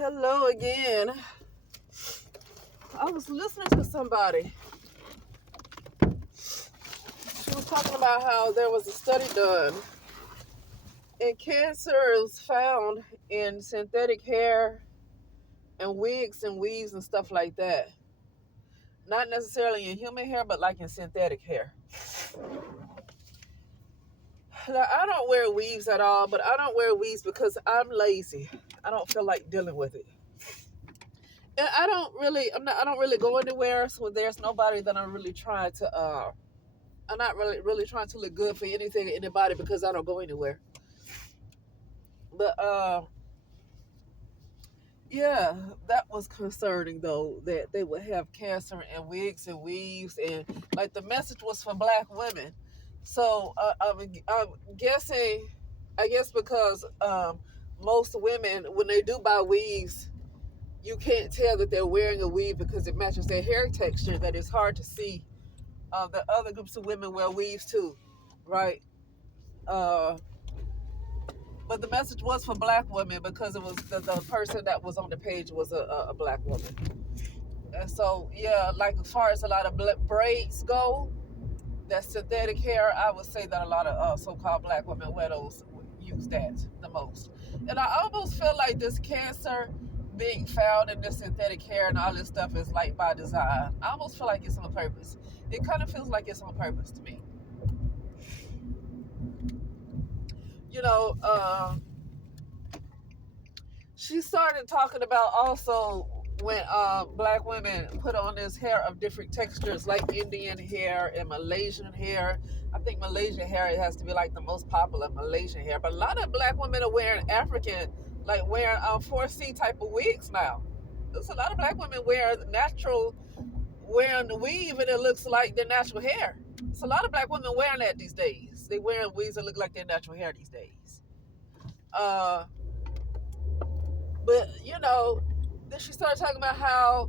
Hello again. I was listening to somebody. She was talking about how there was a study done and cancer is found in synthetic hair and wigs and weaves and stuff like that. Not necessarily in human hair, but like in synthetic hair. Now, I don't wear weaves at all, but I don't wear weaves because I'm lazy. I don't feel like dealing with it. And I don't really go anywhere, so there's nobody that I'm really trying to I'm not really trying to look good for anything or anybody because I don't go anywhere. But yeah, that was concerning though that they would have cancer and wigs and weaves and like the message was for black women. So I'm guessing, I guess because most women when they do buy weaves, you can't tell that they're wearing a weave because it matches their hair texture. That it's hard to see. The other groups of women wear weaves too, right? Uh, But the message was for black women because it was the person that was on the page was a black woman. And so, yeah, like as far as a lot of braids go, that synthetic hair, I would say that a lot of so-called black women wear those, use that the most. And I almost feel like this cancer being found in this synthetic hair and all this stuff is like by design. I almost feel like it's on purpose. It kind of feels like it's on purpose to me. You know, she started talking about also when black women put on this hair of different textures like Indian hair and Malaysian hair. I think Malaysian hair, it has to be like the most popular Malaysian hair, but a lot of black women are wearing African, like wearing 4C type of wigs now. There's a lot of black women wearing the weave and it looks like their natural hair. It's a lot of black women wearing that these days. They wearing wigs that look like their natural hair these days. uh But then she started talking about how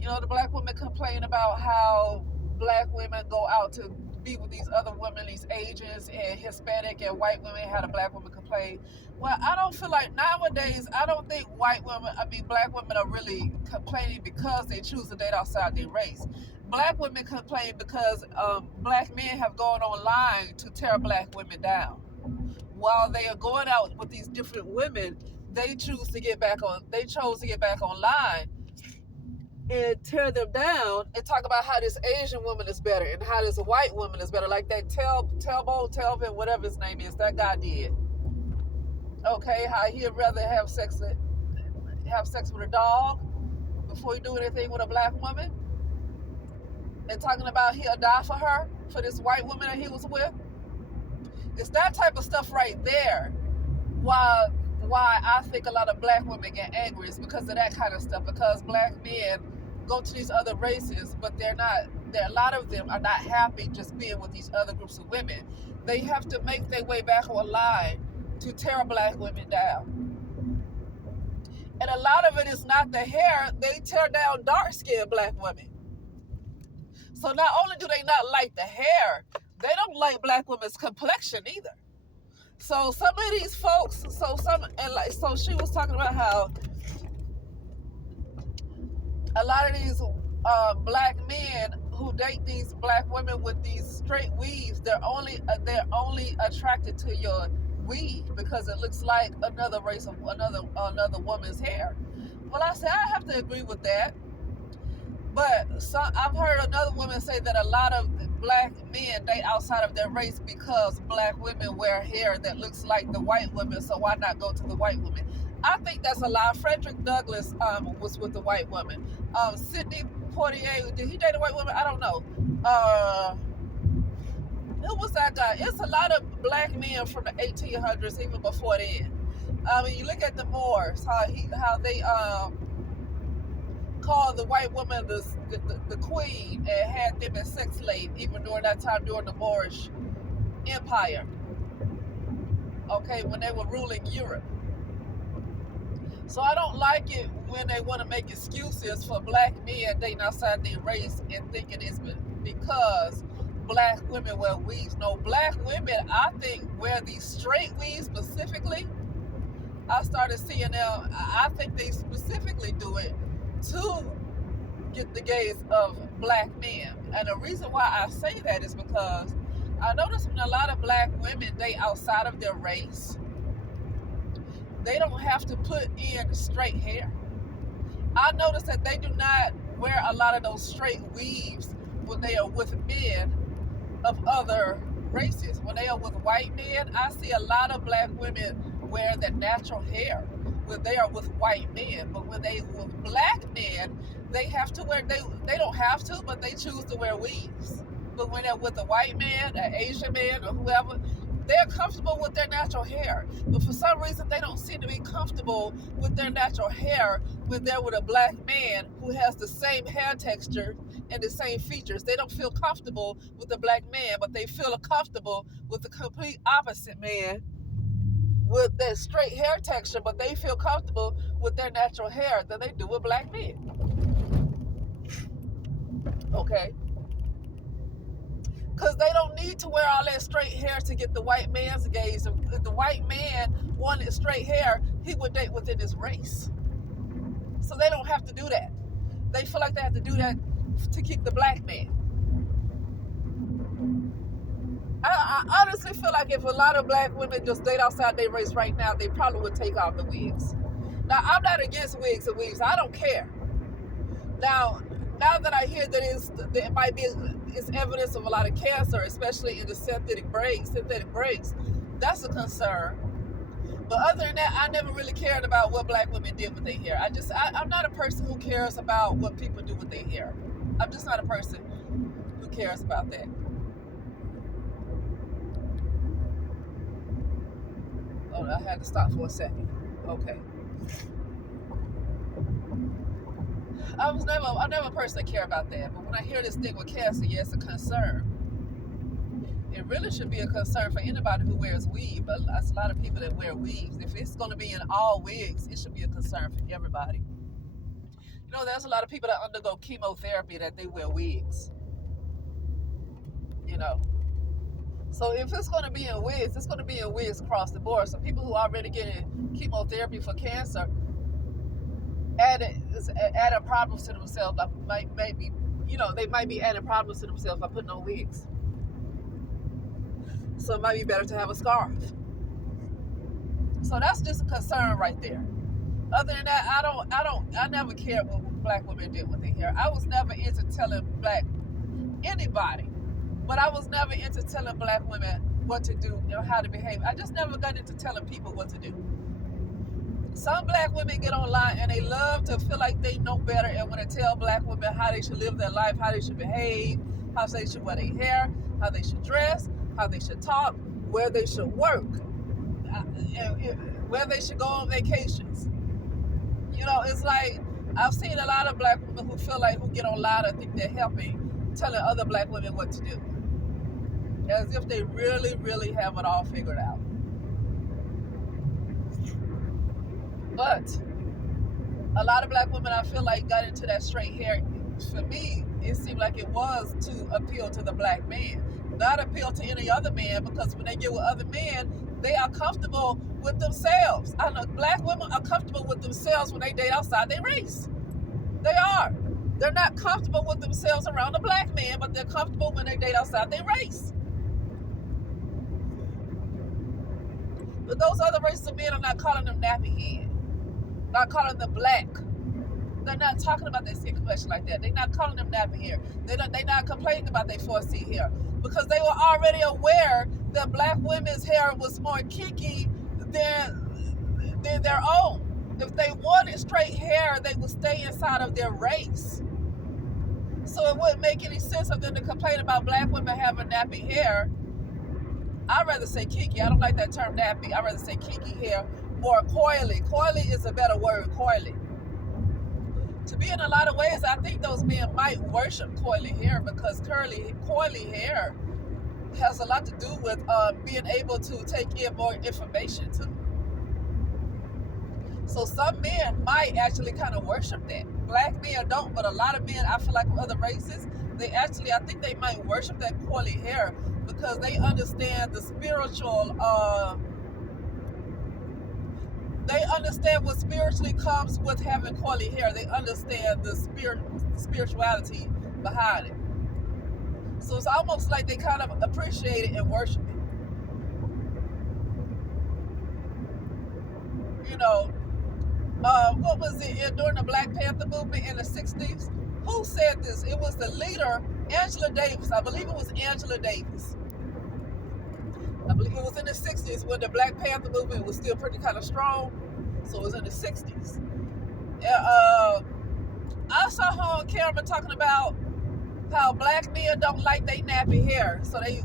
the black women complain about how black women go out to be with these other women, these Asians and Hispanic and white women. How the black women complain. Well, I don't feel like nowadays. I don't think black women are really complaining because they choose to date outside their race. Black women complain because black men have gone online to tear black women down. While they are going out with these different women, they chose to get back online and tear them down and talk about how this Asian woman is better and how this white woman is better. Like that Telvin, whatever his name is, that guy did. Okay, how he'd rather have sex with a dog before he do anything with a black woman. And talking about he'll die for this white woman that he was with. It's that type of stuff right there. Why I think a lot of black women get angry is because of that kind of stuff. Because black men go to these other races, but a lot of them are not happy just being with these other groups of women. They have to make their way back online to tear black women down. And a lot of it is not the hair. They tear down dark-skinned black women. So not only do they not like the hair, they don't like black women's complexion either. So some of these folks, so she was talking about how a lot of these black men who date these black women with these straight weaves, they're only attracted to your weave because it looks like another race of another woman's hair. Well, I said I have to agree with that. But I've heard another woman say that a lot of black men date outside of their race because black women wear hair that looks like the white women, so why not go to the white woman? I think that's a lie. Frederick Douglass was with the white woman. Sidney Poitier, did he date a white woman? I don't know. Who was that guy? It's a lot of black men from the 1800s, even before then. You look at the Moors, how they called the white woman the queen and had them as sex slaves even during that time during the Moorish Empire. Okay, when they were ruling Europe. So I don't like it when they want to make excuses for black men dating outside their race and thinking it's because black women wear weaves. No, black women, I think, wear these straight weaves specifically I started seeing them. I think they specifically do it to get the gaze of black men. And the reason why I say that is because I notice when a lot of black women date outside of their race, they don't have to put in straight hair. I notice that they do not wear a lot of those straight weaves when they are with men of other races. When they are with white men, I see a lot of black women wear their natural hair when they are with white men. But when they with black men, they have to wear, they don't have to, but they choose to wear weaves. But when they're with a white man, an Asian man, or whoever, they're comfortable with their natural hair. But for some reason, they don't seem to be comfortable with their natural hair when they're with a black man who has the same hair texture and the same features. They don't feel comfortable with the black man, but they feel comfortable with the complete opposite man with that straight hair texture, but they feel comfortable with their natural hair than they do with black men. Okay? Because they don't need to wear all that straight hair to get the white man's gaze. If the white man wanted straight hair, he would date within his race. So they don't have to do that. They feel like they have to do that to keep the black man. I honestly feel like if a lot of black women just date outside their race right now, they probably would take off the wigs. Now, I'm not against wigs and weaves. I don't care. Now that I hear that it might be it's evidence of a lot of cancer, especially in the synthetic braids, that's a concern. But other than that, I never really cared about what black women did with their hair. I'm not a person who cares about what people do with their hair. I'm just not a person who cares about that. Oh, I had to stop for a second. Okay. I'm never a person that care about that. But when I hear this thing with cancer, yeah, it's a concern. It really should be a concern for anybody who wears weave, but there's a lot of people that wear weaves. If it's going to be in all wigs, it should be a concern for everybody. You know, there's a lot of people that undergo chemotherapy that they wear wigs. You know. So if it's going to be in wigs, it's going to be in wigs across the board. So people who are already getting chemotherapy for cancer adding problems to themselves. Maybe, you know, they might be adding problems to themselves by putting on wigs. So it might be better to have a scarf. So that's just a concern right there. Other than that, I never cared what black women did with their hair. I was never into telling anybody, but I was never into telling black women what to do or how to behave. I just never got into telling people what to do. Some black women get online and they love to feel like they know better and want to tell black women how they should live their life, how they should behave, how they should wear their hair, how they should dress, how they should talk, where they should work, where they should go on vacations. You know, it's like I've seen a lot of black women who get online and think they're helping, telling other black women what to do, as if they really, really have it all figured out. But a lot of black women, I feel like, got into that straight hair. For me, it seemed like it was to appeal to the black man, not appeal to any other man, because when they get with other men, they are comfortable with themselves. I know black women are comfortable with themselves when they date outside their race. They are. They're not comfortable with themselves around a black man, but they're comfortable when they date outside their race. But those other races of men, I'm not calling them nappy head. Not calling them black. They're not talking about their skin complexion like that. They're not calling them nappy hair. They're not complaining about their 4C hair, because they were already aware that black women's hair was more kinky than their own. If they wanted straight hair, they would stay inside of their race. So it wouldn't make any sense for them to complain about black women having nappy hair. I'd rather say kinky. I don't like that term nappy. I'd rather say kinky hair or coily. Coily is a better word, coily. To be in a lot of ways, I think those men might worship coily hair, because coily hair has a lot to do with being able to take in more information too. So some men might actually kind of worship that. Black men don't, but a lot of men, I feel like with other races, I think they might worship that coily hair, because they understand the spiritual, they understand what spiritually comes with having curly hair. They understand the spirituality behind it. So it's almost like they kind of appreciate it and worship it. You know, what was it during the Black Panther movement in the 60s? Who said this? It was the leader, Angela Davis. I believe it was Angela Davis. I believe it was in the 60s when the Black Panther movement was still pretty kind of strong. So it was in the 60s. I saw her on camera talking about how black men don't like their nappy hair. So they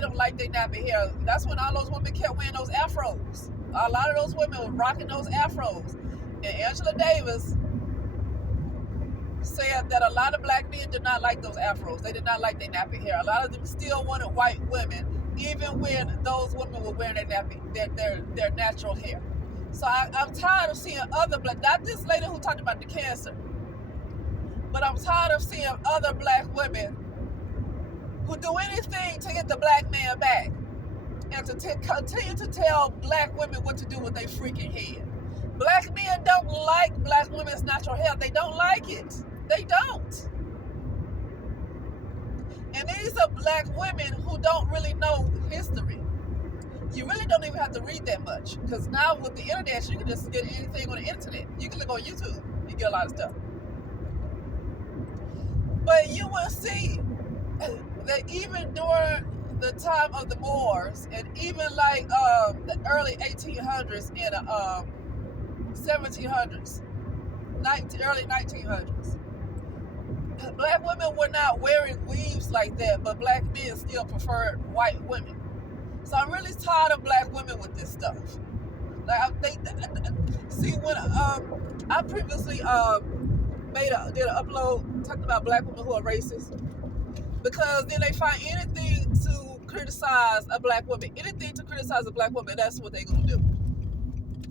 don't like their nappy hair. That's when all those women kept wearing those afros. A lot of those women were rocking those afros. And Angela Davis said that a lot of black men did not like those afros. They did not like their nappy hair. A lot of them still wanted white women, even when those women were wearing their natural hair. So I'm tired of seeing other black, not this lady who talked about the cancer, but I'm tired of seeing other black women who do anything to get the black man back and to continue to tell black women what to do with their freaking head. Black men don't like black women's natural hair. They don't like it. They don't. And these are black women who don't really know history. You really don't even have to read that much, because now with the internet, you can just get anything on the internet. You can look on YouTube, you get a lot of stuff. But you will see that even during the time of the Moors, and even like the early 1800s and 1700s, early 1900s, black women were not wearing weaves like that, but black men still preferred white women. So I'm really tired of black women with this stuff. Like I think, see, when I previously did an upload talking about black women who are racist, because then they find anything to criticize a black woman, that's what they're gonna do.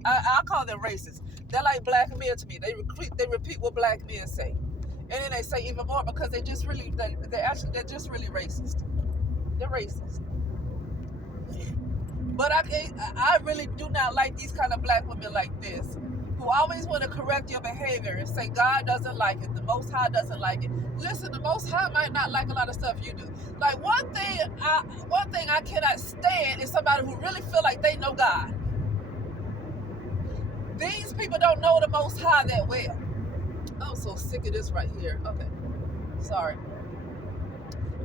I call them racist. They're like black men to me. They repeat what black men say, and then they say even more because they're just really racist. They're racist. But I really do not like these kind of black women like this, who always want to correct your behavior and say God doesn't like it, the Most High doesn't like it. Listen, the Most High might not like a lot of stuff you do. Like one thing I cannot stand is somebody who really feel like they know God. These people don't know the Most High that well. I'm so sick of this right here. Okay, sorry.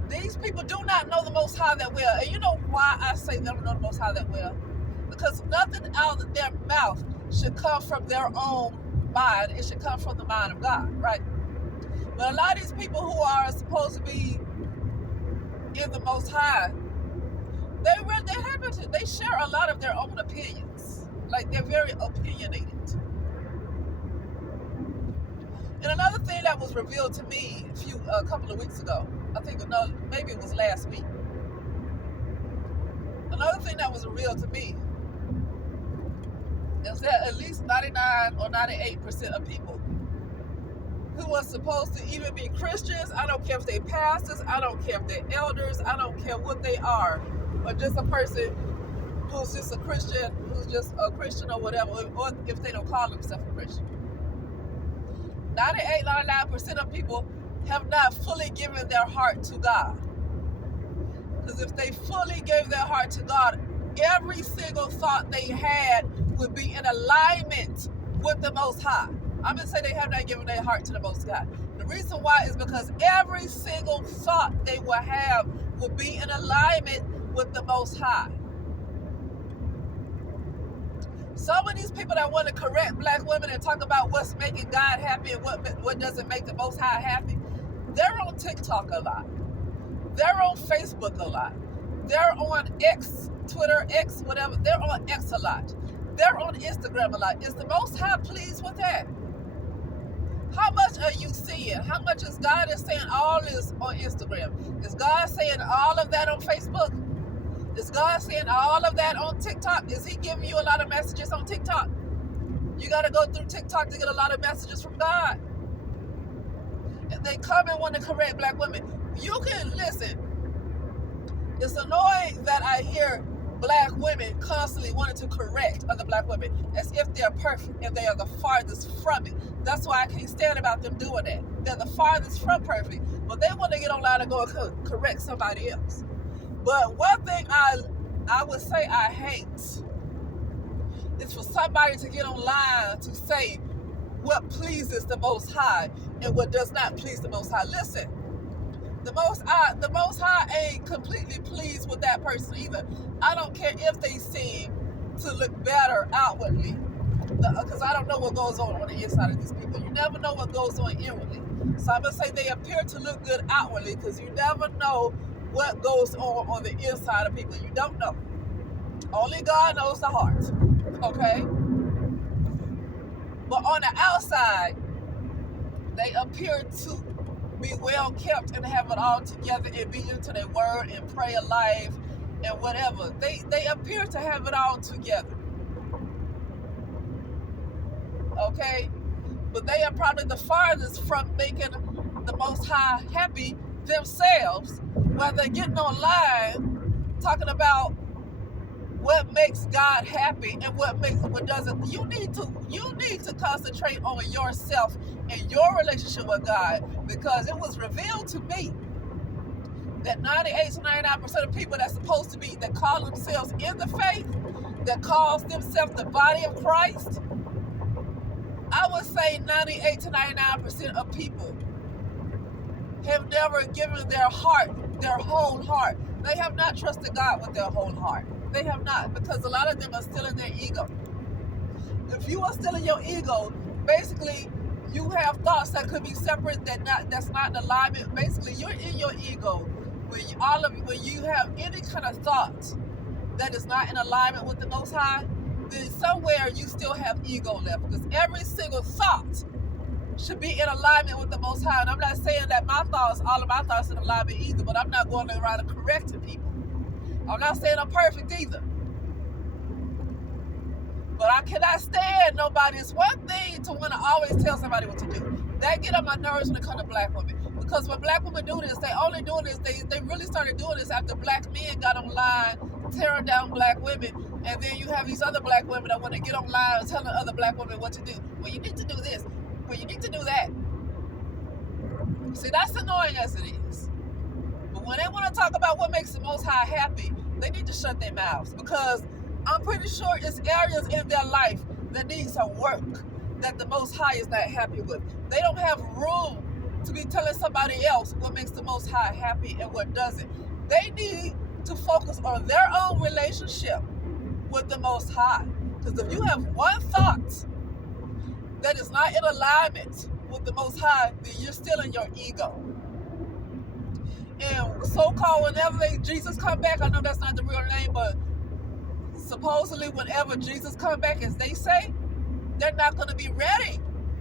These people do not know the Most High that well. And you know why I say they don't know the Most High that well? Because nothing out of their mouth should come from their own mind. It should come from the mind of God, right? But a lot of these people who are supposed to be in the Most High, they share a lot of their own opinions. Like, they're very opinionated. And another thing that was revealed to me a couple of weeks ago, maybe it was last week. Another thing that was revealed to me is that at least 99 or 98% of people who are supposed to even be Christians, I don't care if they're pastors, I don't care if they're elders, I don't care what they are, or just a person who's just a Christian, or whatever, or if they don't call themselves a Christian. 98, 99% of people have not fully given their heart to God. Because if they fully gave their heart to God, every single thought they had would be in alignment with the Most High. I'm going to say they have not given their heart to the Most High. The reason why is because every single thought they will have will be in alignment with the Most High. Some of these people that want to correct black women and talk about what's making God happy and what doesn't make the Most High happy, they're on TikTok a lot. They're on Facebook a lot. They're on X, Twitter, X, whatever. They're on X a lot. They're on Instagram a lot. Is the Most High pleased with that? How much are you seeing? How much is God saying all this on Instagram? Is God saying all of that on Facebook? Is God saying all of that on TikTok? Is he giving you a lot of messages on TikTok? You got to go through TikTok to get a lot of messages from God. And they come and want to correct black women. You can listen. It's annoying that I hear black women constantly wanting to correct other black women as if they're perfect, and they are the farthest from it. That's why I can't stand about them doing that. They're the farthest from perfect, but they want to get online and go and correct somebody else. But one thing I would say I hate is for somebody to get online to say what pleases the Most High and what does not please the Most High. Listen, the Most High ain't completely pleased with that person either. I don't care if they seem to look better outwardly, because I don't know what goes on the inside of these people. You never know what goes on inwardly. So I'm going to say they appear to look good outwardly, because you never know what goes on the inside of people. You don't know. Only God knows the heart. Okay? But on the outside, they appear to be well kept and have it all together and be into their word and prayer life and whatever. They appear to have it all together. Okay? But they are probably the farthest from making the Most High happy themselves, while they're getting online talking about what makes God happy and what doesn't. You need to concentrate on yourself and your relationship with God, because it was revealed to me that 98 to 99% of people that's supposed to be, that call themselves in the faith, that calls themselves the body of Christ, I would say 98 to 99% of people have never given their heart, their whole heart. They have not trusted God with their whole heart. They have not, because a lot of them are still in their ego. If you are still in your ego, basically you have thoughts that could be separate, that's not in alignment. Basically, you're in your ego when you have any kind of thought that is not in alignment with the Most High, then somewhere you still have ego left, because every single thought should be in alignment with the Most High. And I'm not saying that all of my thoughts are in alignment either, but I'm not going around and correcting people. I'm not saying I'm perfect either. But I cannot stand nobody. It's one thing to want to always tell somebody what to do. That get on my nerves when it comes to black women. Because when black women do this, they only doing this, they really started doing this after black men got online tearing down black women. And then you have these other black women that want to get online and telling other black women what to do. Well, you need to do this. Well, you need to do that. See, that's annoying as it is. But when they want to talk about what makes the Most High happy, they need to shut their mouths, because I'm pretty sure it's areas in their life that need some work that the Most High is not happy with. They don't have room to be telling somebody else what makes the Most High happy and what doesn't. They need to focus on their own relationship with the Most High. Because if you have one thought that is not in alignment with the Most High, then you're still in your ego. And so-called whenever Jesus come back, I know that's not the real name, but supposedly whenever Jesus come back, as they say, they're not going to be ready,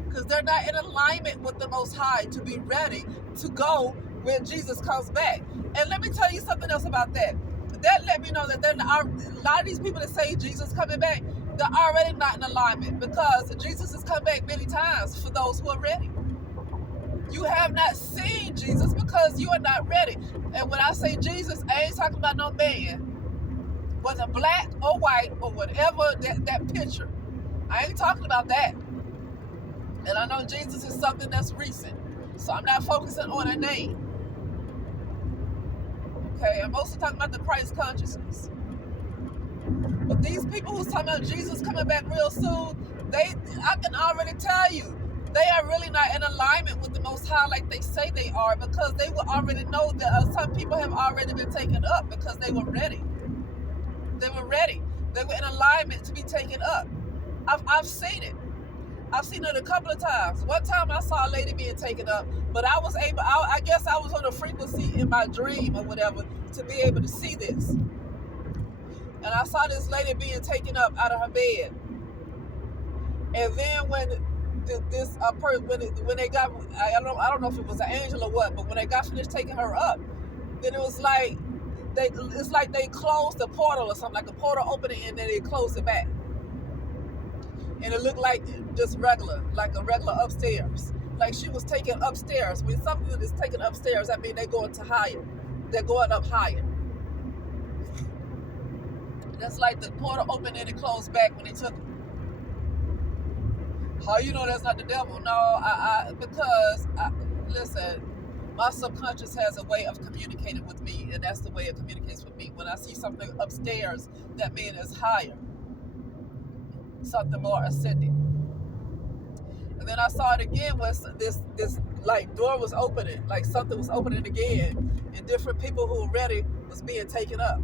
because they're not in alignment with the Most High to be ready to go when Jesus comes back. And let me tell you something else about that. That let me know that a lot of these people that say Jesus coming back, they're already not in alignment, because Jesus has come back many times for those who are ready. You have not seen Jesus because you are not ready. And when I say Jesus, I ain't talking about no man, whether black or white or whatever that picture. I ain't talking about that. And I know Jesus is something that's recent, so I'm not focusing on a name. Okay, I'm mostly talking about the Christ consciousness. But these people who's talking about Jesus coming back real soon, I can already tell you, they are really not in alignment with the Most High like they say they are, because they will already know that some people have already been taken up because they were ready. They were ready. They were in alignment to be taken up. I've seen it. I've seen it a couple of times. One time I saw a lady being taken up, but I guess I was on a frequency in my dream or whatever to be able to see this. And I saw this lady being taken up out of her bed. And then when they got, I don't know if it was an angel or what, but when they got finished taking her up, then it was like they closed the portal or something, like a portal opening and then they closed it back. And it looked like just like a regular upstairs. Like she was taken upstairs. When something is taken upstairs, I mean they're going up higher. That's like the portal opened and it closed back when they took him. How you know that's not the devil? No, listen, my subconscious has a way of communicating with me, and that's the way it communicates with me. When I see something upstairs, that means it's higher, something more ascending. And then I saw it again was this like door was opening, like something was opening again, and different people who were ready was being taken up.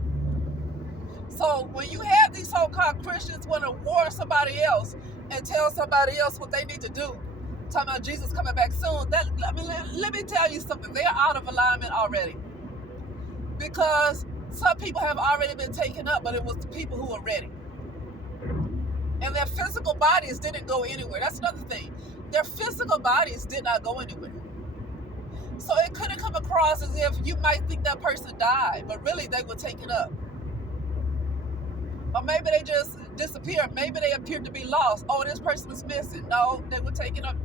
So when you have these so-called Christians want to warn somebody else and tell somebody else what they need to do, talking about Jesus coming back soon, let me tell you something. They're out of alignment already. Because some people have already been taken up, but it was the people who were ready. And their physical bodies didn't go anywhere. That's another thing. Their physical bodies did not go anywhere. So it couldn't come across as if you might think that person died, but really they were taken up. Or maybe they just disappeared. Maybe they appeared to be lost. Oh, this person was missing. No, they were taken up.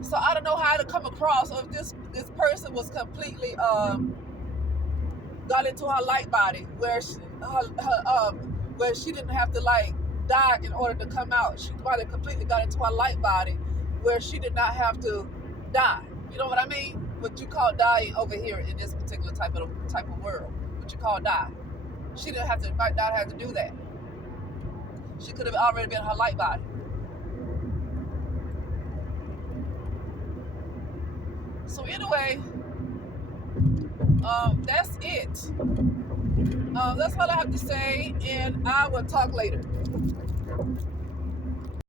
So I don't know how to come across, or if this person was completely got into her light body where she didn't have to like die in order to come out. She might have completely got into her light body where she did not have to die. You know what I mean? What you call dying over here in this particular type of world. What you call die. She might not have to do that. She could have already been in her light body. So anyway, that's it. That's all I have to say, and I will talk later.